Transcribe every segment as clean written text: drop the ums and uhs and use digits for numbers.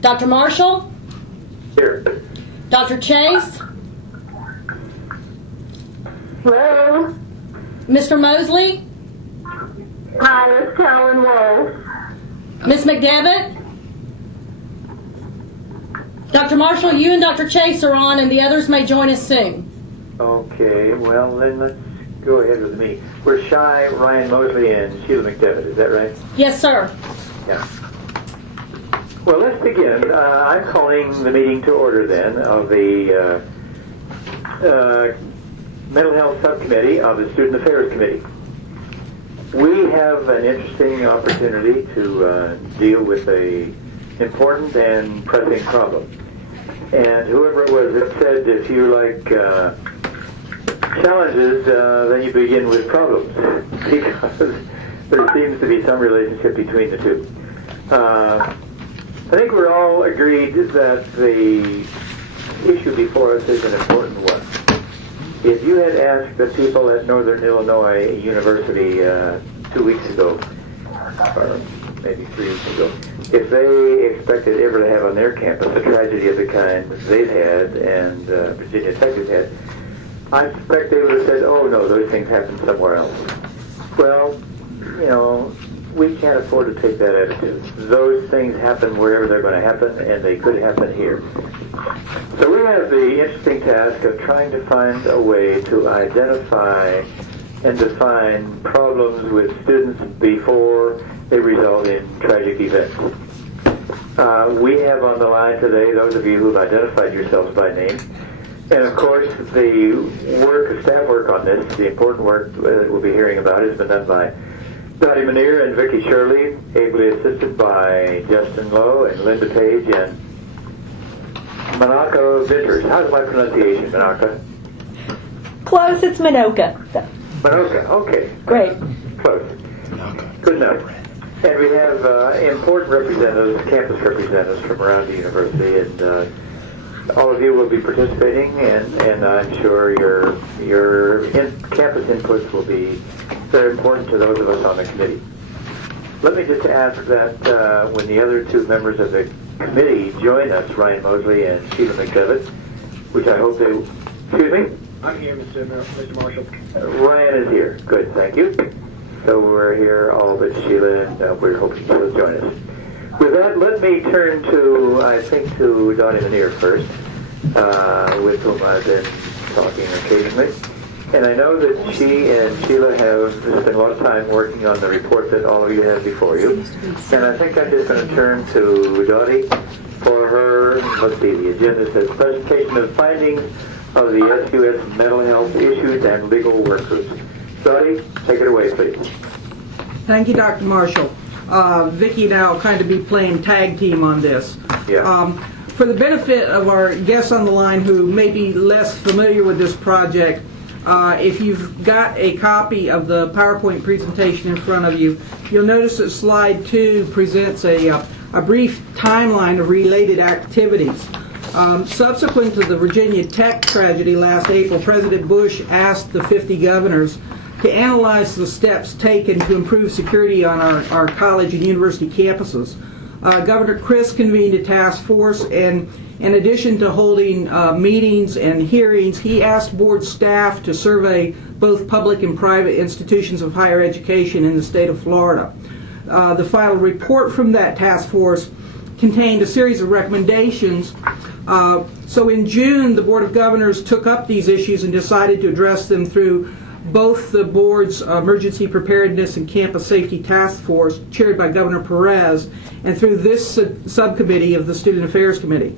Dr. Marshall? Here. Dr. Chase? Hello? Mr. Mosley? Hi, it's Helen Wolf. Ms. McDevitt? Dr. Marshall, you and Dr. Chase are on, and the others may join us soon. Okay, well then let's go ahead with me. We're Shy, Ryan Mosley, and Sheila McDevitt, is that right? Yes, sir. Yeah. Well, let's begin. I'm calling the meeting to order then of the Mental Health Subcommittee of the Student Affairs Committee. We have an interesting opportunity to deal with a important and pressing problem. And whoever it was that said if you like challenges, then you begin with problems, because there seems to be some relationship between the two. I think we're all agreed that the issue before us is an important one. If you had asked the people at Northern Illinois University 2 weeks ago, or maybe 3 weeks ago, if they expected ever to have on their campus a tragedy of the kind they've had and Virginia Tech has had, I suspect they would have said, oh no, those things happen somewhere else. Well, you know, we can't afford to take that attitude. Those things happen wherever they're going to happen, and they could happen here. So we have the interesting task of trying to find a way to identify and define problems with students before they result in tragic events. We have on the line today those of you who have identified yourselves by name. And of course, the staff work on this, the important work that we'll be hearing about, has been done by Dottie Manier and Vicki Shirley, ably assisted by Justin Lowe and Linda Page and Manaka Vinters. How's my pronunciation, Manaka? Close, it's Minoka. Manoka, okay. Great. Close. Good enough. And we have important representatives, campus representatives from around the university, and all of you will be participating, and I'm sure your campus inputs will be very important to those of us on the committee. Let me just ask that when the other two members of the committee join us, Ryan Mosley and Sheila McDevitt, which I hope they... Excuse me? I'm here, Mr. Marshall. Ryan is here. Good, thank you. So we're here, all but Sheila, and we're hoping she'll join us. With that, let me turn to, I think, to Dottie Manier first, with whom I've been talking occasionally. And I know that she and Sheila have spent a lot of time working on the report that all of you have before you. And I think I'm just going to turn to Dottie for her, let's see, the agenda says presentation of findings of the SUS mental health issues and legal work groups. Dottie, take it away, please. Thank you, Dr. Marshall. Vicki and I will kind of be playing tag team on this. Yeah. For the benefit of our guests on the line who may be less familiar with this project, if you've got a copy of the PowerPoint presentation in front of you, you'll notice that slide 2 presents a brief timeline of related activities. Subsequent to the Virginia Tech tragedy last April, President Bush asked the 50 governors to analyze the steps taken to improve security on our college and university campuses. Governor Chris convened a task force, and in addition to holding meetings and hearings, he asked board staff to survey both public and private institutions of higher education in the state of Florida. The final report from that task force contained a series of recommendations. So in June, the Board of Governors took up these issues and decided to address them through both the board's Emergency Preparedness and Campus Safety Task Force, chaired by Governor Perez, and through this subcommittee of the Student Affairs Committee.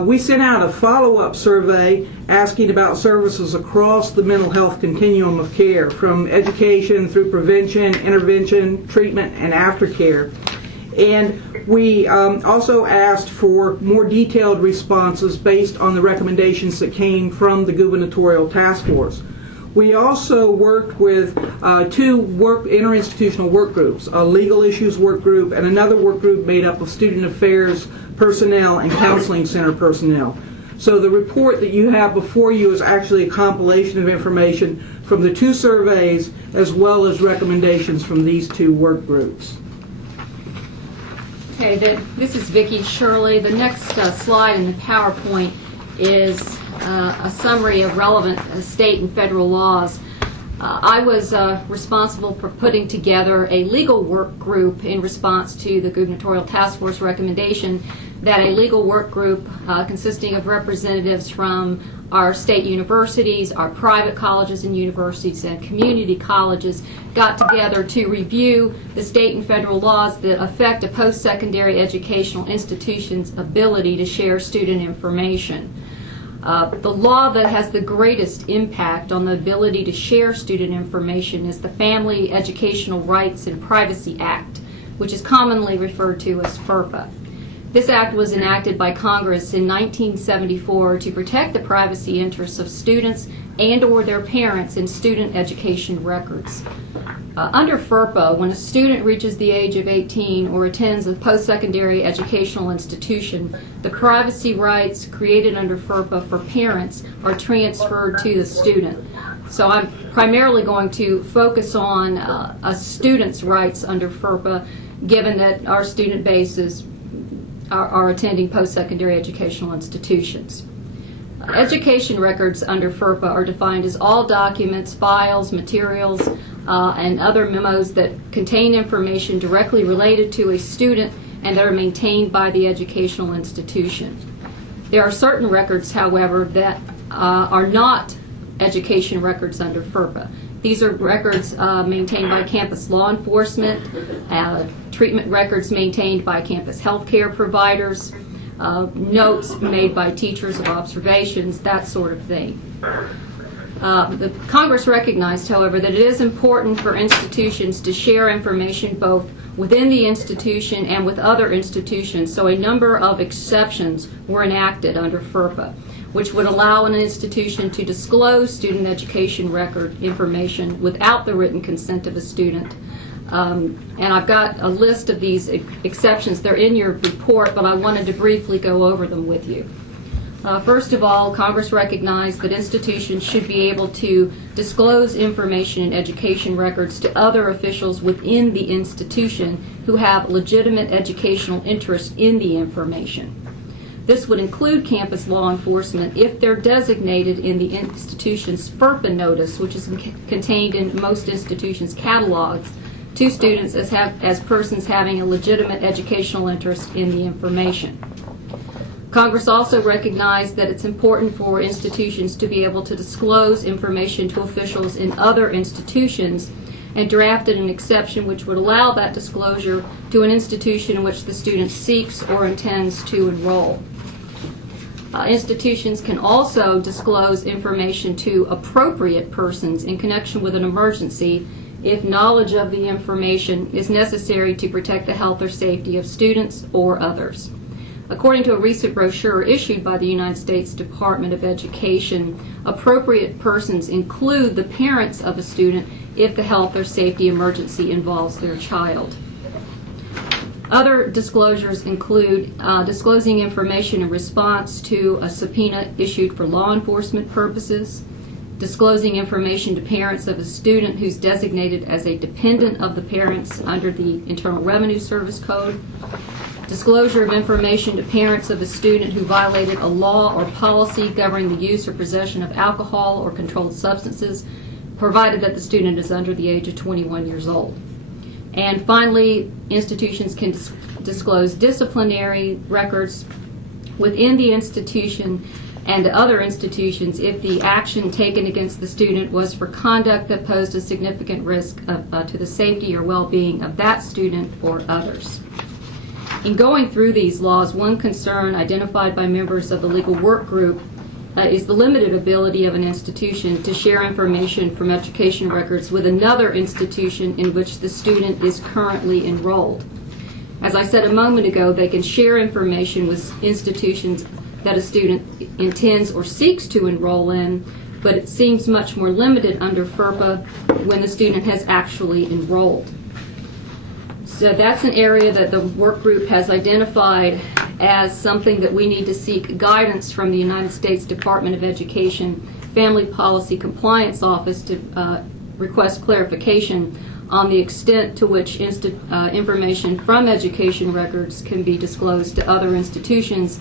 We sent out a follow-up survey asking about services across the mental health continuum of care, from education through prevention, intervention, treatment, and aftercare. And we also asked for more detailed responses based on the recommendations that came from the gubernatorial task force. We also worked with two interinstitutional work groups, a legal issues work group and another work group made up of student affairs personnel and counseling center personnel. So the report that you have before you is actually a compilation of information from the two surveys as well as recommendations from these two work groups. Okay, this is Vicki Shirley. The next slide in the PowerPoint is a summary of relevant state and federal laws. I was responsible for putting together a legal work group in response to the gubernatorial task force recommendation that a legal work group consisting of representatives from our state universities, our private colleges and universities, and community colleges got together to review the state and federal laws that affect a post-secondary educational institution's ability to share student information. The law that has the greatest impact on the ability to share student information is the Family Educational Rights and Privacy Act, which is commonly referred to as FERPA. This act was enacted by Congress in 1974 to protect the privacy interests of students and or their parents in student education records. Under FERPA, when a student reaches the age of 18 or attends a post-secondary educational institution, the privacy rights created under FERPA for parents are transferred to the student. So I'm primarily going to focus on a student's rights under FERPA, given that our student base are attending post-secondary educational institutions. Education records under FERPA are defined as all documents, files, materials, and other memos that contain information directly related to a student and that are maintained by the educational institution. There are certain records, however, that are not education records under FERPA. These are records maintained by campus law enforcement, treatment records maintained by campus healthcare providers, notes made by teachers of observations, that sort of thing. The Congress recognized, however, that it is important for institutions to share information both within the institution and with other institutions, so a number of exceptions were enacted under FERPA, which would allow an institution to disclose student education record information without the written consent of a student. And I've got a list of these exceptions. They're in your report, but I wanted to briefly go over them with you. First of all, Congress recognized that institutions should be able to disclose information in education records to other officials within the institution who have legitimate educational interest in the information. This would include campus law enforcement if they're designated in the institution's FERPA notice, which is contained in most institutions' catalogs, to students as persons having a legitimate educational interest in the information. Congress also recognized that it's important for institutions to be able to disclose information to officials in other institutions and drafted an exception which would allow that disclosure to an institution in which the student seeks or intends to enroll. Institutions can also disclose information to appropriate persons in connection with an emergency if knowledge of the information is necessary to protect the health or safety of students or others. According to a recent brochure issued by the United States Department of Education, appropriate persons include the parents of a student if the health or safety emergency involves their child. Other disclosures include disclosing information in response to a subpoena issued for law enforcement purposes, disclosing information to parents of a student who's designated as a dependent of the parents under the Internal Revenue Service Code, disclosure of information to parents of a student who violated a law or policy governing the use or possession of alcohol or controlled substances, provided that the student is under the age of 21 years old. And finally, institutions can disclose disciplinary records within the institution and to other institutions if the action taken against the student was for conduct that posed a significant risk to the safety or well-being of that student or others. In going through these laws, one concern identified by members of the legal work group is the limited ability of an institution to share information from education records with another institution in which the student is currently enrolled. As I said a moment ago, they can share information with institutions that a student intends or seeks to enroll in, but it seems much more limited under FERPA when the student has actually enrolled. So that's an area that the work group has identified as something that we need to seek guidance from the United States Department of Education Family Policy Compliance Office to request clarification on the extent to which information from education records can be disclosed to other institutions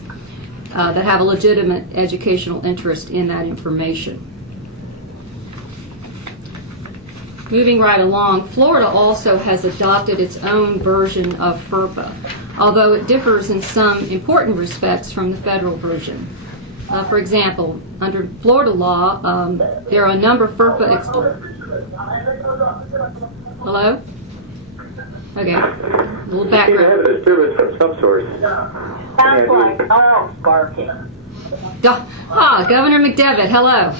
that have a legitimate educational interest in that information. Moving right along, Florida also has adopted its own version of FERPA, although it differs in some important respects from the federal version. For example, under Florida law, there are a number of FERPA... Hello? Okay, a little You background. have a disturbance from some source. Sounds like dogs barking. Governor McDevitt, hello.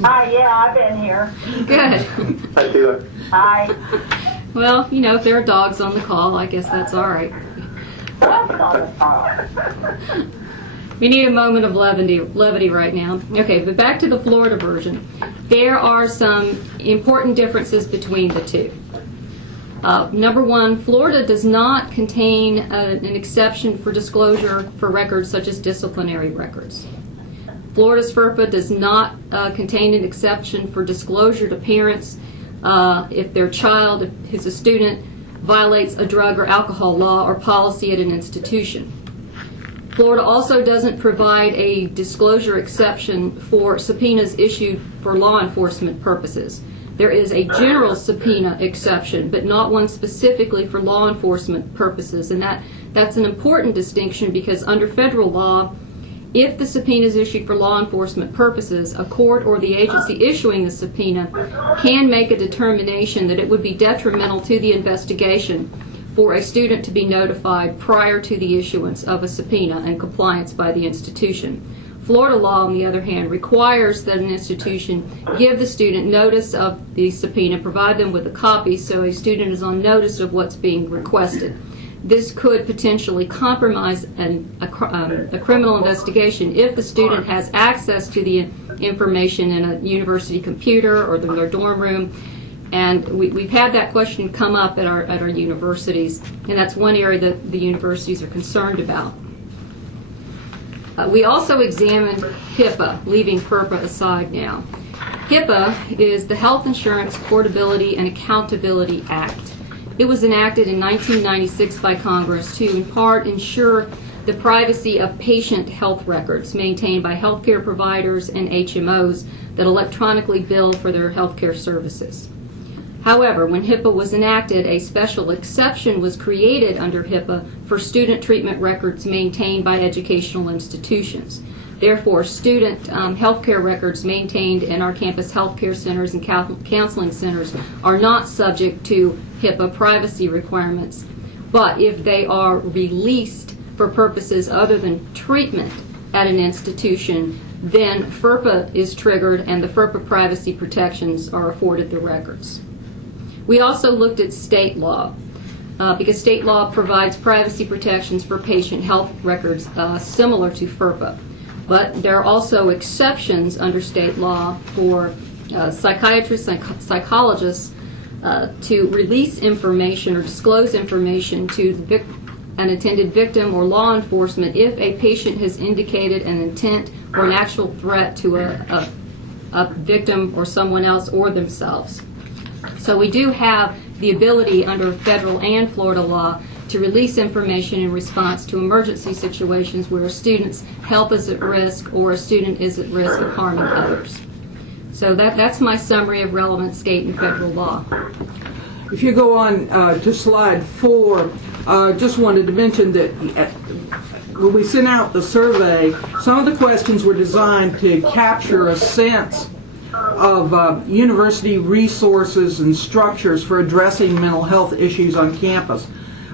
Hi, yeah, I've been here. Good. Hi, Sheila. Hi. Well, you know, if there are dogs on the call, I guess that's all right. What's on the phone? We need a moment of levity right now. Okay, but back to the Florida version. There are some important differences between the two. Number one, Florida does not contain an exception for disclosure for records such as disciplinary records. Florida's FERPA does not contain an exception for disclosure to parents if their child, who's a student, violates a drug or alcohol law or policy at an institution. Florida also doesn't provide a disclosure exception for subpoenas issued for law enforcement purposes. There is a general subpoena exception, but not one specifically for law enforcement purposes, and that's an important distinction because under federal law, if the subpoena is issued for law enforcement purposes, a court or the agency issuing the subpoena can make a determination that it would be detrimental to the investigation for a student to be notified prior to the issuance of a subpoena and compliance by the institution. Florida law, on the other hand, requires that an institution give the student notice of the subpoena, provide them with a copy so a student is on notice of what's being requested. This could potentially compromise a criminal investigation if the student has access to the information in a university computer or their dorm room. And we've had that question come up at our universities, and that's one area that the universities are concerned about. We also examined HIPAA, leaving FERPA aside now. HIPAA is the Health Insurance Portability and Accountability Act. It was enacted in 1996 by Congress to, in part, ensure the privacy of patient health records maintained by healthcare providers and HMOs that electronically bill for their healthcare services. However, when HIPAA was enacted, a special exception was created under HIPAA for student treatment records maintained by educational institutions. Therefore, student healthcare records maintained in our campus healthcare centers and counseling centers are not subject to HIPAA privacy requirements. But if they are released for purposes other than treatment at an institution, then FERPA is triggered and the FERPA privacy protections are afforded the records. We also looked at state law because state law provides privacy protections for patient health records similar to FERPA. But there are also exceptions under state law for psychiatrists and psychologists to release information or disclose information to an intended victim or law enforcement if a patient has indicated an intent or an actual threat to a victim or someone else or themselves. So we do have the ability under federal and Florida law to release information in response to emergency situations where a student's health is at risk or a student is at risk of harming others. So that's my summary of relevant state and federal law. If you go on to slide 4, just wanted to mention that when we sent out the survey, some of the questions were designed to capture a sense of university resources and structures for addressing mental health issues on campus.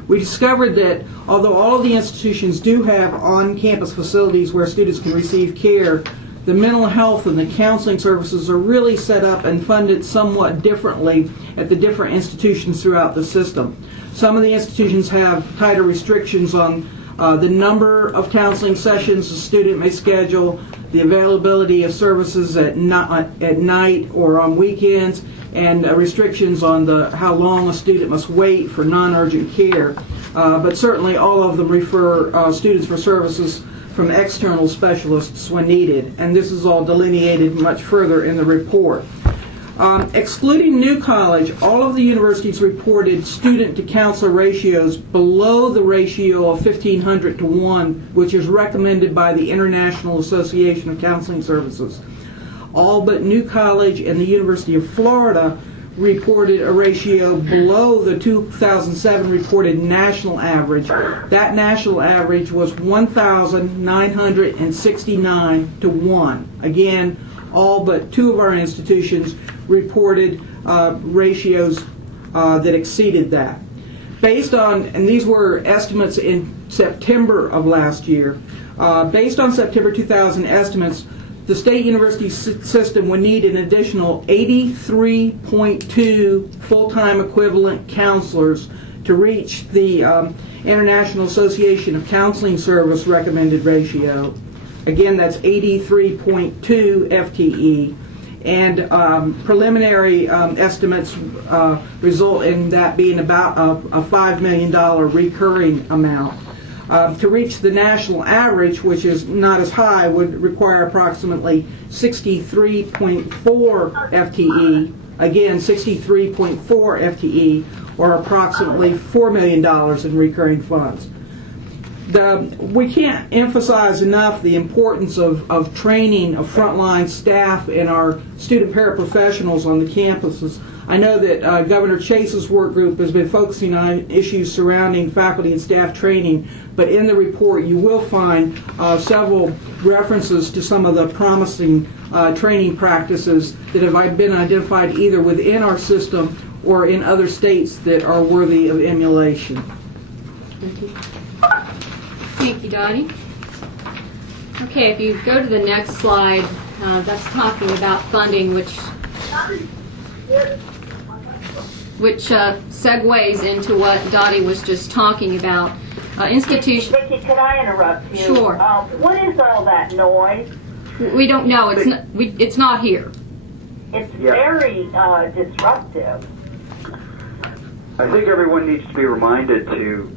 We discovered that although all of the institutions do have on-campus facilities where students can receive care, the mental health and the counseling services are really set up and funded somewhat differently at the different institutions throughout the system. Some of the institutions have tighter restrictions on the number of counseling sessions a student may schedule, the availability of services at night or on weekends, and restrictions on how long a student must wait for non-urgent care. But certainly all of them refer students for services from external specialists when needed, and this is all delineated much further in the report. Excluding New College, all of the universities reported student-to-counselor ratios below the ratio of 1,500 to 1, which is recommended by the International Association of Counseling Services. All but New College and the University of Florida reported a ratio below the 2007 reported national average. That national average was 1,969 to 1. Again, all but 2 of our institutions reported ratios that exceeded that. Based on, and these were estimates in September of last year, based on September 2000 estimates, the state university system would need an additional 83.2 full-time equivalent counselors to reach the International Association of Counseling Service recommended ratio. Again, that's 83.2 FTE. And preliminary estimates result in that being about a $5 million recurring amount. To reach the national average, which is not as high, would require approximately 63.4 FTE. Again, 63.4 FTE, or approximately $4 million in recurring funds. We can't emphasize enough the importance of training of frontline staff and our student paraprofessionals on the campuses. I know that Governor Chase's work group has been focusing on issues surrounding faculty and staff training, but in the report you will find several references to some of the promising training practices that have been identified either within our system or in other states that are worthy of emulation. Thank you. Thank you, Dottie. Okay, if you go to the next slide, that's talking about funding, which segues into what Dottie was just talking about. Institution. Vicki, could I interrupt you? Sure. What is all that noise? We don't know. It's not here. It's very disruptive. I think everyone needs to be reminded to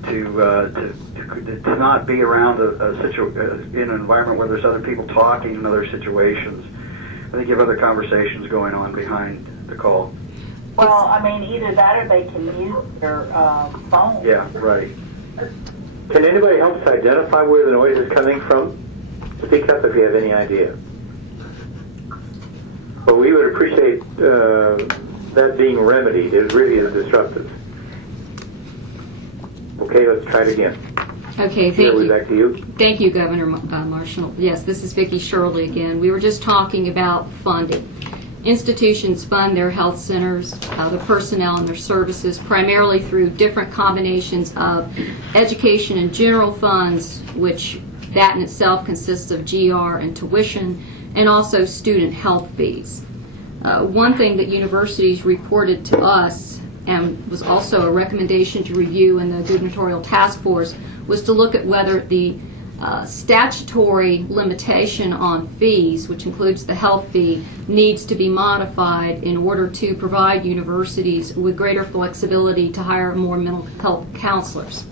not be around in an environment where there's other people talking in other situations. I think you have other conversations going on behind the call. Well, I mean, either that or they can use their phone. Yeah, right. Can anybody help us identify where the noise is coming from? Speak up if you have any idea. Well, we would appreciate that being remedied. It really is disruptive. Okay, let's try it again. Okay, thank you. Back to you. Thank you, Governor Marshall. Yes, this is Vicki Shirley again. We were just talking about funding. Institutions fund their health centers, the personnel and their services, primarily through different combinations of education and general funds, which that in itself consists of GR and tuition, and also student health fees. One thing that universities reported to us, and was also a recommendation to review in the gubernatorial task force, was to look at whether the statutory limitation on fees, which includes the health fee, needs to be modified in order to provide universities with greater flexibility to hire more mental health counselors.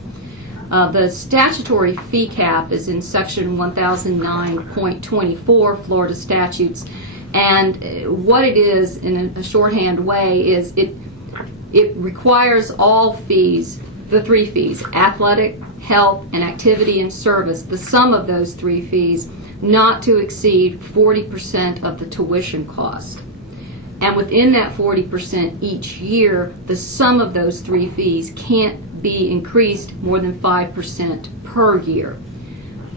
The statutory fee cap is in section 1009.24 Florida statutes, and what it is in a shorthand way is it requires all fees, the 3 fees, athletic, health, and activity and service, the sum of those 3 fees, not to exceed 40% of the tuition cost. And within that 40% each year, the sum of those 3 fees can't be increased more than 5% per year.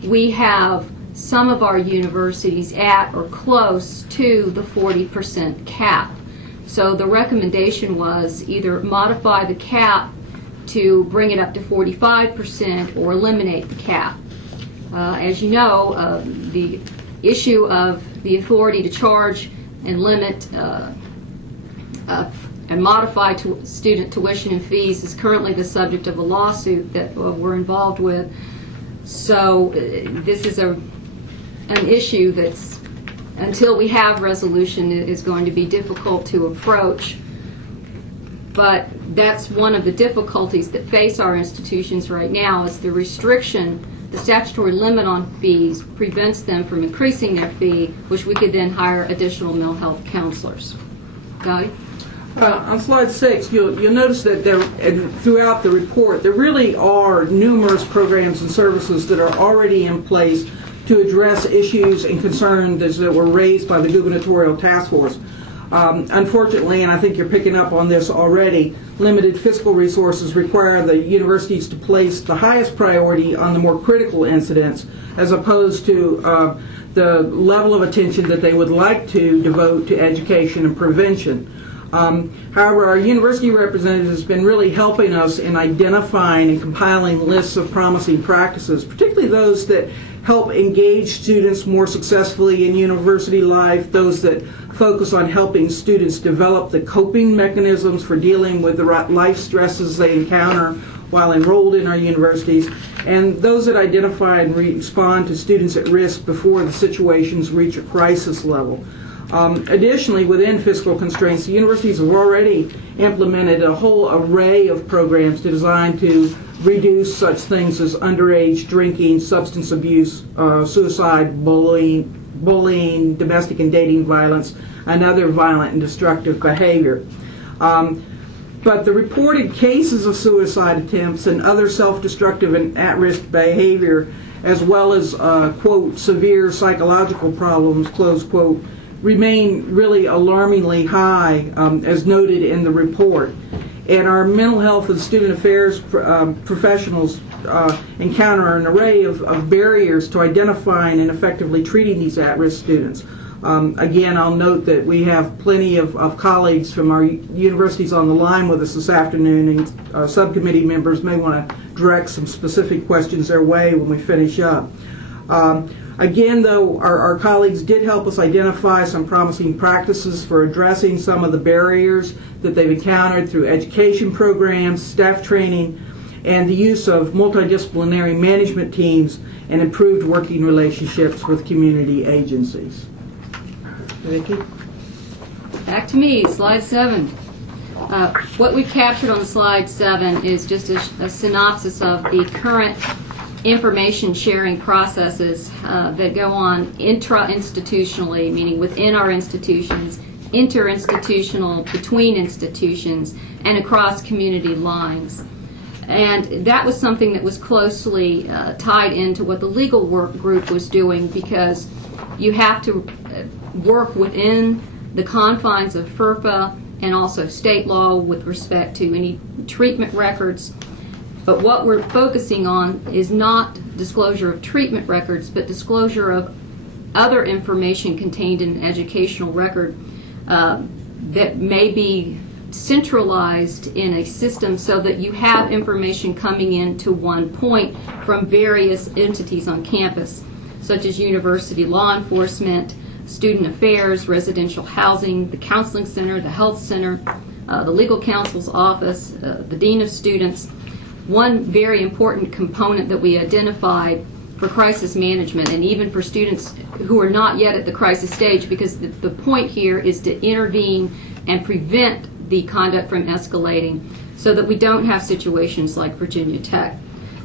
We have some of our universities at or close to the 40% cap. So the recommendation was either modify the cap to bring it up to 45% or eliminate the cap. As you know, the issue of the authority to charge and limit and modify student tuition and fees is currently the subject of a lawsuit that we're involved with. So this is an issue that's, until we have resolution, it is going to be difficult to approach. But that's one of the difficulties that face our institutions right now, is the restriction, the statutory limit on fees prevents them from increasing their fee, which we could then hire additional mental health counselors. Guy? On slide 6, you'll notice that throughout the report, there really are numerous programs and services that are already in place to address issues and concerns that were raised by the gubernatorial task force. Unfortunately, and I think you're picking up on this already, limited fiscal resources require the universities to place the highest priority on the more critical incidents as opposed to the level of attention that they would like to devote to education and prevention. However, our university representative has been really helping us in identifying and compiling lists of promising practices, particularly those that help engage students more successfully in university life, those that focus on helping students develop the coping mechanisms for dealing with the life stresses they encounter while enrolled in our universities, and those that identify and respond to students at risk before the situations reach a crisis level. Additionally, within fiscal constraints, the universities have already implemented a whole array of programs designed to reduce such things as underage drinking, substance abuse, suicide, bullying, domestic and dating violence, and other violent and destructive behavior. But the reported cases of suicide attempts and other self-destructive and at-risk behavior, as well as, quote, severe psychological problems, close quote, remain really alarmingly high, as noted in the report. And our mental health and student affairs professionals encounter an array of barriers to identifying and effectively treating these at-risk students. Again, I'll note that we have plenty of colleagues from our universities on the line with us this afternoon, and subcommittee members may want to direct some specific questions their way when we finish up. Again, though, our colleagues did help us identify some promising practices for addressing some of the barriers that they've encountered through education programs, staff training, and the use of multidisciplinary management teams and improved working relationships with community agencies. Vicki? Back to me, slide 7. What we've captured on slide 7 is just a synopsis of the current information sharing processes that go on intra-institutionally, meaning within our institutions, inter-institutional, between institutions, and across community lines. And that was something that was closely tied into what the legal work group was doing, because you have to work within the confines of FERPA and also state law with respect to any treatment records. But what we're focusing on is not disclosure of treatment records, but disclosure of other information contained in an educational record that may be centralized in a system so that you have information coming in to one point from various entities on campus, such as university law enforcement, student affairs, residential housing, the counseling center, the health center, the legal counsel's office, the dean of students. One very important component that we identified for crisis management, and even for students who are not yet at the crisis stage, because the point here is to intervene and prevent the conduct from escalating so that we don't have situations like Virginia Tech.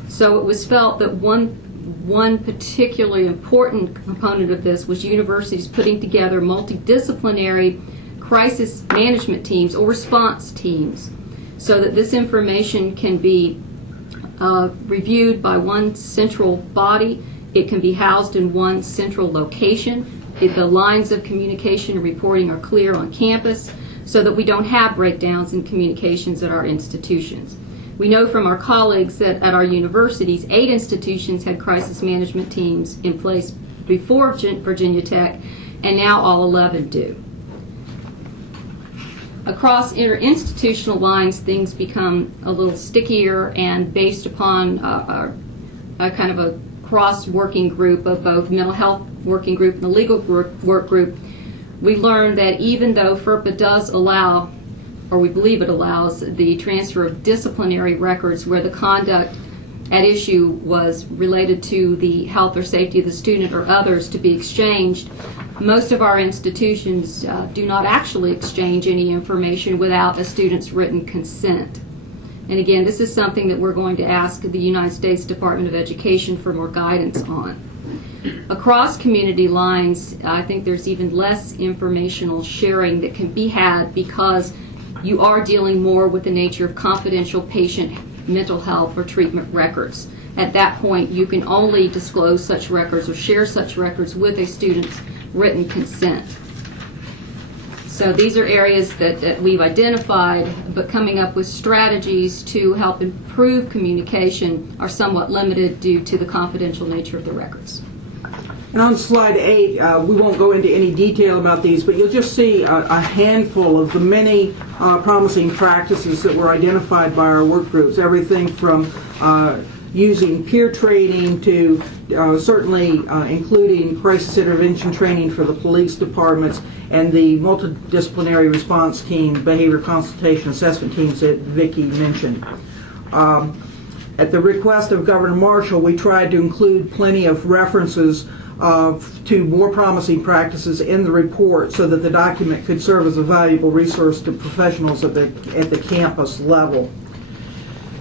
So it was felt that one particularly important component of this was universities putting together multidisciplinary crisis management teams or response teams so that this information can be reviewed by one central body. It can be housed in one central location. The lines of communication and reporting are clear on campus so that we don't have breakdowns in communications at our institutions. We know from our colleagues that at our universities, 8 institutions had crisis management teams in place before Virginia Tech, and now all 11 do. Across interinstitutional lines, things become a little stickier, and based upon a kind of a cross-working group of both mental health working group and the legal work group, we learned that even though FERPA does allow, or we believe it allows, the transfer of disciplinary records where the conduct at issue was related to the health or safety of the student or others to be exchanged, most of our institutions do not actually exchange any information without a student's written consent. And again, this is something that we're going to ask the United States Department of Education for more guidance on. Across community lines, I think there's even less informational sharing that can be had because you are dealing more with the nature of confidential patient mental health or treatment records. At that point, you can only disclose such records or share such records with a student's written consent. So these are areas that we've identified, but coming up with strategies to help improve communication are somewhat limited due to the confidential nature of the records. And on slide 8, we won't go into any detail about these, but you'll just see a handful of the many promising practices that were identified by our work groups. Everything from using peer training to certainly including crisis intervention training for the police departments and the multidisciplinary response team, behavior consultation assessment teams that Vicki mentioned. At the request of Governor Marshall, we tried to include plenty of references to more promising practices in the report so that the document could serve as a valuable resource to professionals at the campus level.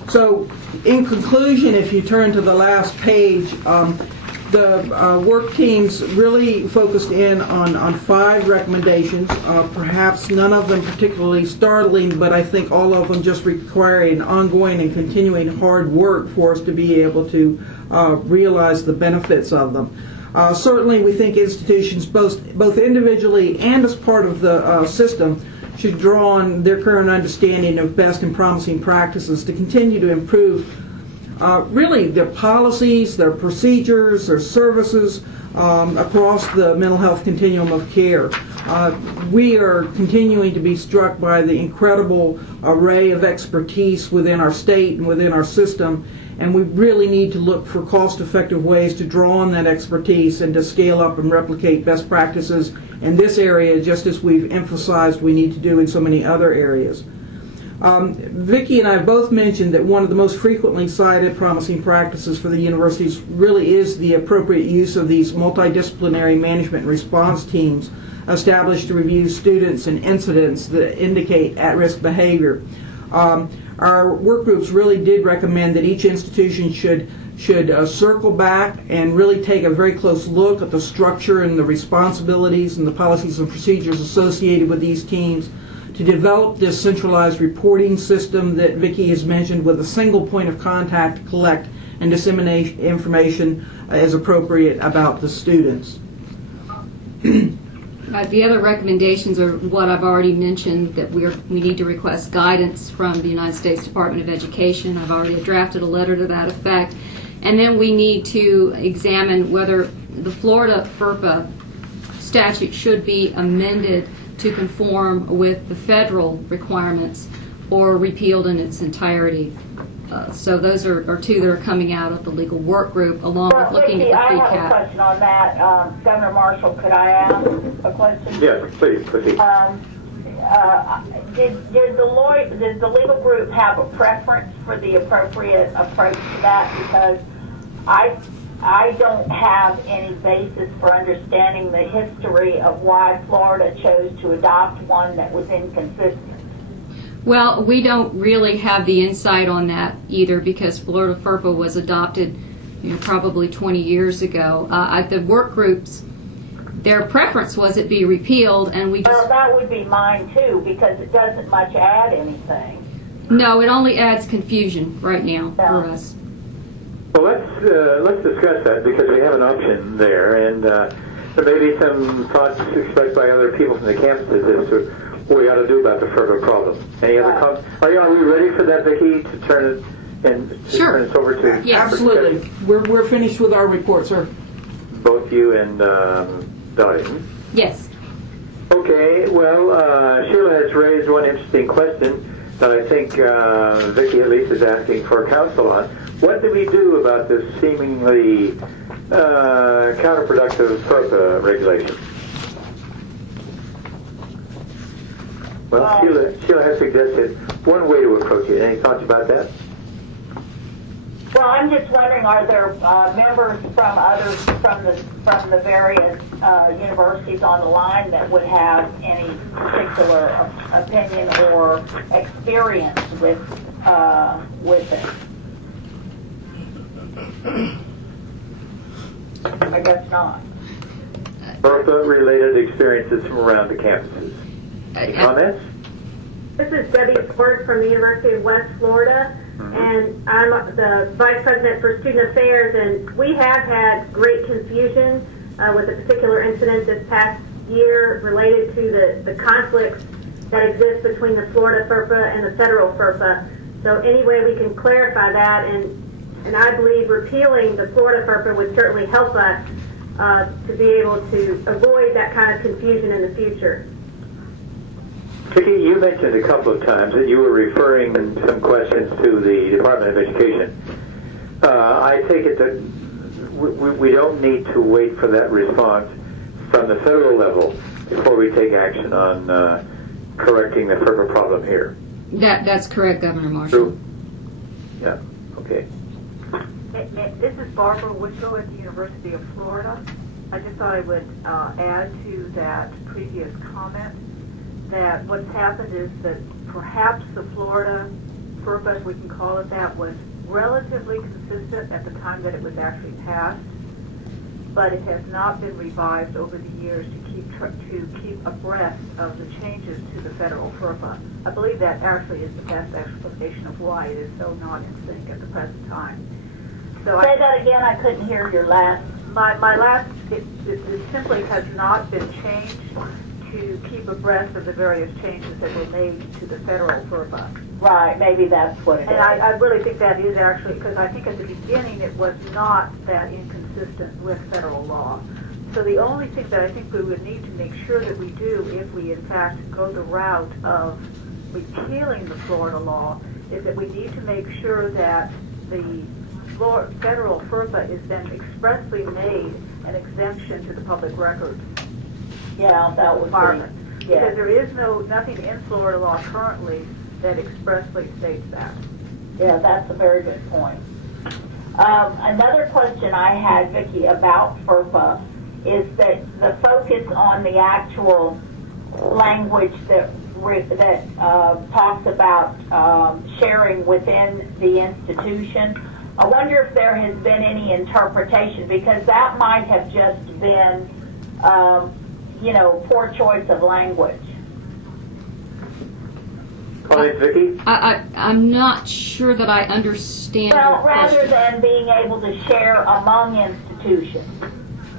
So, in conclusion, if you turn to the last page, the work teams really focused in on 5 recommendations, perhaps none of them particularly startling, but I think all of them just require an ongoing and continuing hard work for us to be able to realize the benefits of them. Certainly we think institutions, both individually and as part of the system, should draw on their current understanding of best and promising practices to continue to improve really their policies, their procedures, their services across the mental health continuum of care. We are continuing to be struck by the incredible array of expertise within our state and within our system, and we really need to look for cost-effective ways to draw on that expertise and to scale up and replicate best practices in this area, just as we've emphasized we need to do in so many other areas. Vicki and I both mentioned that one of the most frequently cited promising practices for the universities really is the appropriate use of these multidisciplinary management and response teams established to review students and incidents that indicate at-risk behavior. Our work groups really did recommend that each institution should circle back and really take a very close look at the structure and the responsibilities and the policies and procedures associated with these teams, to develop this centralized reporting system that Vicki has mentioned with a single point of contact to collect and disseminate information as appropriate about the students. The other recommendations are what I've already mentioned, that we need to request guidance from the United States Department of Education. I've already drafted a letter to that effect. And then we need to examine whether the Florida FERPA statute should be amended to conform with the federal requirements or repealed in its entirety. So those are 2 that are coming out of the legal work group, along with looking at the I pre-cap. have a question on that. Governor Marshall, could I ask a question? Yes, please, proceed. Does the legal group have a preference for the appropriate approach to that? Because I don't have any basis for understanding the history of why Florida chose to adopt one that was inconsistent. Well, we don't really have the insight on that either, because Florida FERPA was adopted probably 20 years ago. The work groups, their preference was it be repealed, and we just... Well, that would be mine too, because it doesn't much add anything. No, it only adds confusion right now for us. Well, let's discuss that, because we have an option there, and there may be some thoughts expressed by other people from the campuses as to what we ought to do about the FERPA problem. Any other comments? Are we ready for that, Vicki, to turn it and Sure. turn this over to? Yes. Absolutely. We're finished with our report, sir. Both you and Dottie. Yes. Okay. Well, Sheila has raised one interesting question that I think Vicki at least is asking for counsel on. What do we do about this seemingly counterproductive FERPA regulation? Well, Sheila has suggested one way to approach it. Any thoughts about that? Well, I'm just wondering, are there members from the various universities on the line that would have any particular opinion or experience with it? I guess not. FERPA-related experiences from around the campuses. Any comments? This is Debbie Ford from the University of West Florida, and I'm the Vice President for Student Affairs, and we have had great confusion with a particular incident this past year related to the conflicts that exist between the Florida FERPA and the federal FERPA. So any way we can clarify that, and I believe repealing the Florida FERPA would certainly help us to be able to avoid that kind of confusion in the future. Vicki, you mentioned a couple of times that you were referring some questions to the Department of Education. I take it that we don't need to wait for that response from the federal level before we take action on correcting the FERPA problem here. That's correct, Governor Marshall. True? Yeah, okay. This is Barbara Witchell at the University of Florida. I just thought I would add to that previous comment that what's happened is that perhaps the Florida FERPA, if we can call it that, was relatively consistent at the time that it was actually passed, but it has not been revised over the years to keep abreast of the changes to the federal FERPA. I believe that actually is the best explanation of why it is so not in sync at the present time. So Say that again. I couldn't hear your last. My last, it simply has not been changed to keep abreast of the various changes that were made to the federal FERPA. Right, maybe that's what it is. And I really think that is actually, because I think at the beginning it was not that inconsistent with federal law. So the only thing that I think we would need to make sure that we do, if we in fact go the route of repealing the Florida law, is that we need to make sure that the federal FERPA is then expressly made an exemption to the public records. Yeah, that would requirement. be. Because there is nothing in Florida law currently that expressly states that. Yeah, that's a very good point. Another question I had, Vicki, about FERPA is that the focus on the actual language that talks about sharing within the institution. I wonder if there has been any interpretation, because that might have just been, poor choice of language. Comments, Vicki? I'm not sure that I understand. Well, your rather question. than being able to share among institutions.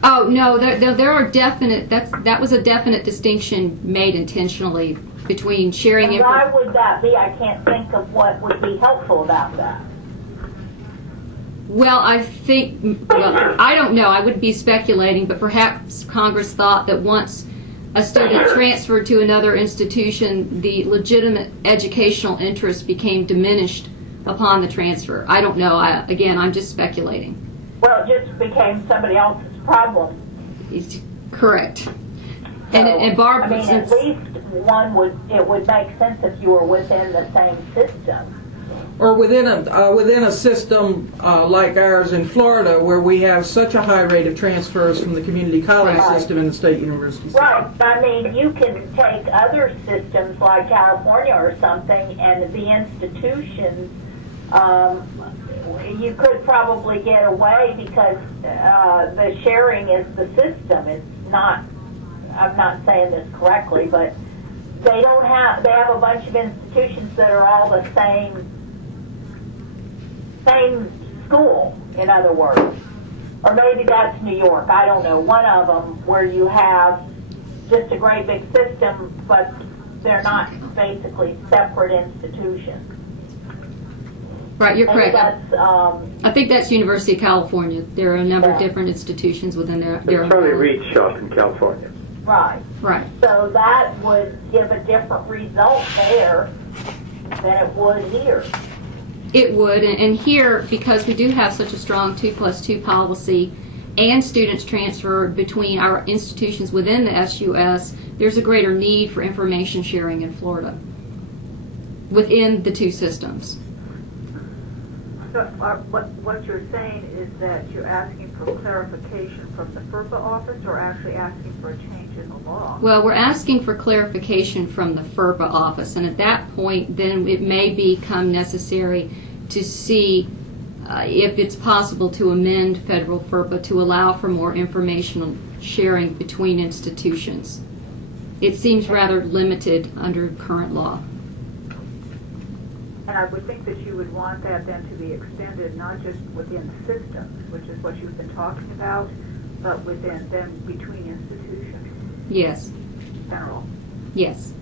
Oh no, there are definite. That was a definite distinction made intentionally between sharing. And why would that be? I can't think of what would be helpful about that. Well, I think, I don't know, I wouldn't be speculating, but perhaps Congress thought that once a student transferred to another institution, the legitimate educational interest became diminished upon the transfer. I don't know. Again, I'm just speculating. Well, it just became somebody else's problem. Correct. So, And Barb, I mean, at least it would make sense if you were within the same system. Or within a system like ours in Florida, where we have such a high rate of transfers from the community college system and the state university system. Right. I mean, you can take other systems like California or something, and the institutions, you could probably get away because the sharing is the system. It's not. I'm not saying this correctly, but they have a bunch of institutions that are all the same school, in other words. Or maybe that's New York, I don't know. One of them where you have just a great big system, but they're not basically separate institutions. Right, you're correct. That's, I think that's University of California. There are a number of different institutions within there. It's probably Reed Shop in California. right. Right. So that would give a different result there than it would here. It would, and here, because we do have such a strong 2+2 policy and students transfer between our institutions within the SUS, there's a greater need for information sharing in Florida within the two systems. So what you're saying is that you're asking for clarification from the FERPA office, or actually asking for a change in the law? Well, we're asking for clarification from the FERPA office, and at that point, then it may become necessary to see if it's possible to amend federal FERPA to allow for more informational sharing between institutions. It seems rather limited under current law. And I would think that you would want that then to be extended not just within systems, which is what you've been talking about, but within then between institutions. Yes. General. Yes.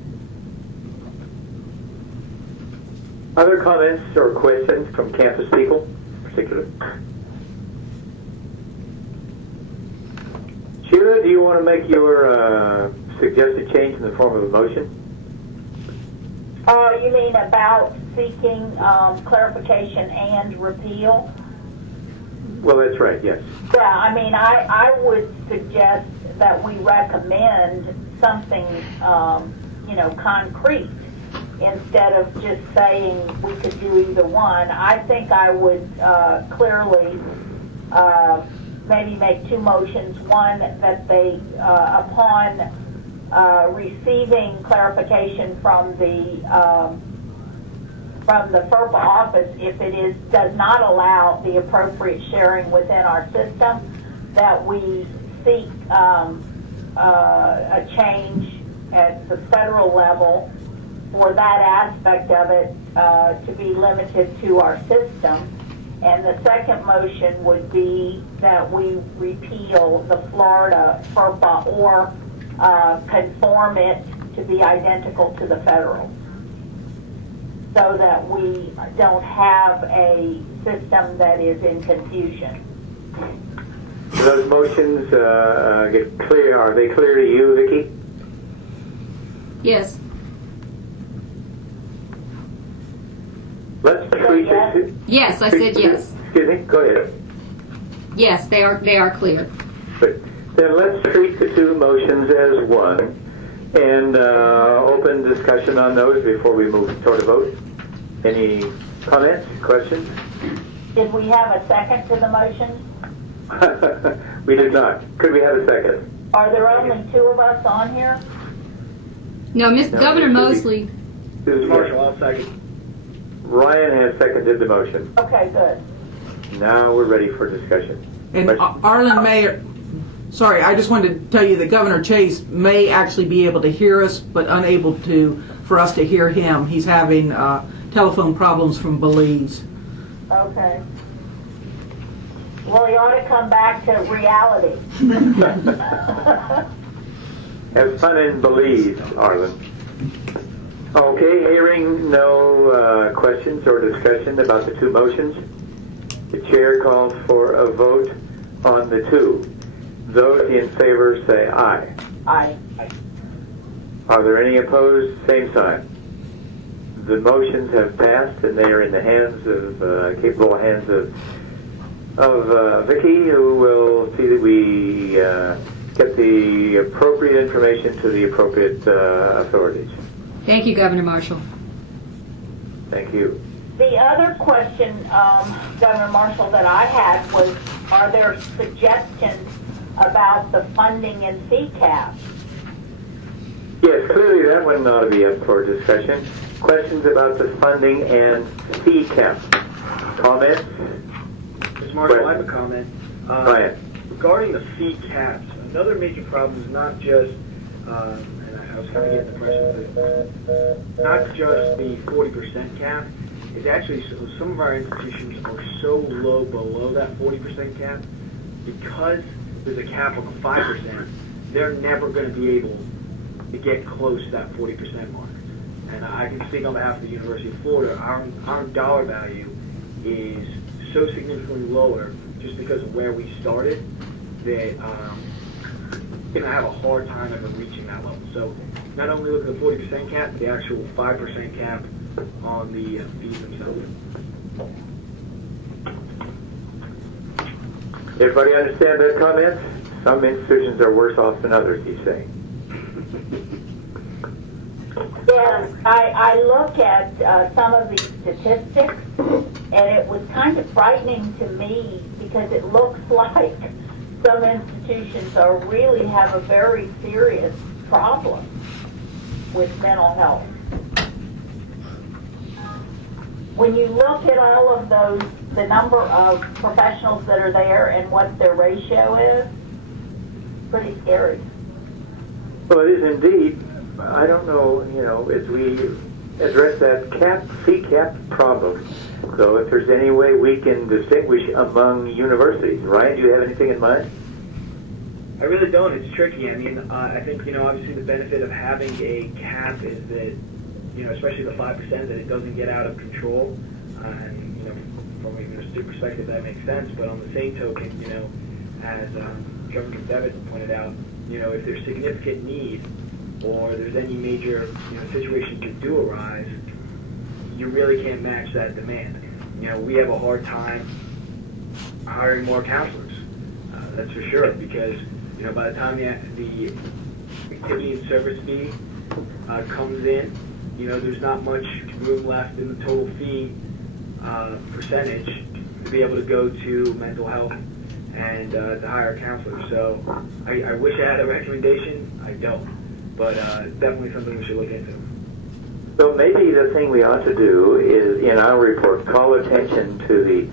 Other comments or questions from campus people in particular? Sheila, do you want to make your suggested change in the form of a motion? You mean about seeking clarification and repeal? Well, that's right, yes. Yeah, I mean, I would suggest that we recommend something, concrete instead of just saying we could do either one. I think I would clearly maybe make two motions. One, that they, upon receiving clarification from the FERPA office, if it does not allow the appropriate sharing within our system, that we seek a change at the federal level for that aspect of it to be limited to our system. And the second motion would be that we repeal the Florida FERPA or conform it to be identical to the federal, so that we don't have a system that is in confusion. Do those motions get clear? Are they clear to you, Vicki? Yes. Let's treat yes? Yes, I said yes. Excuse me? Go ahead. Yes, they are clear. But then let's treat the two motions as one and open discussion on those before we move toward a vote. Any comments, questions? Did we have a second to the motion? We did not. Could we have a second? Are there only two of us on here? No, Governor Mosley. Mr. Marshall, I'll second. Ryan has seconded the motion. Okay, good. Now we're ready for discussion. And Question? Arlen Mayor, sorry, I just wanted to tell you that Governor Chase may actually be able to hear us, but unable for us to hear him. He's having telephone problems from Belize. Okay. Well, he ought to come back to reality. Have fun in Belize, Arlen. Okay, hearing no questions or discussion about the two motions, the chair calls for a vote on the two. Those in favor say aye. Aye. Are there any opposed? Same sign. The motions have passed, and they are in the hands of capable hands of Vicki, who will see that we get the appropriate information to the appropriate authorities. Thank you, Governor Marshall. Thank you. The other question, Governor Marshall, that I had was, are there suggestions about the funding and fee caps? Yes, clearly that one ought to be up for discussion. Questions about the funding and fee cap. Comments? Mr. Marshall, I have a comment. Brian. Regarding the fee caps, another major problem is not just, and I was kind of getting the impression that not just the 40% cap. It's actually some of our institutions are so low below that 40% cap, because there's a cap on the 5%, they're never going to be able to get close to that 40% mark. And I can speak on behalf of the University of Florida. Our dollar value is so significantly lower just because of where we started that going to have a hard time ever reaching that level. So not only look at the 40% cap, but the actual 5% cap on the fees themselves. Everybody understand that comment? Some institutions are worse off than others, he's saying. Yes, I look at some of these statistics, and it was kind of frightening to me because it looks like some institutions really have a very serious problem with mental health. When you look at all of those the number of professionals that are there and what their ratio is, pretty scary. Well, it is indeed. I don't know, as we address that fee cap problem, so if there's any way we can distinguish among universities. Ryan, do you have anything in mind? I really don't. It's tricky. I mean, I think, obviously the benefit of having a cap is that, especially the 5%, that it doesn't get out of control. And, from a university perspective, that makes sense. But on the same token, as Governor Devitt pointed out, if there's significant need or there's any major, situation that do arise, you really can't match that demand. We have a hard time hiring more counselors. That's for sure, because by the time the activity and service fee comes in, there's not much room left in the total fee percentage to be able to go to mental health and to hire a counselor. So I wish I had a recommendation. I don't, but definitely something we should look into. So maybe the thing we ought to do is, in our report, call attention to the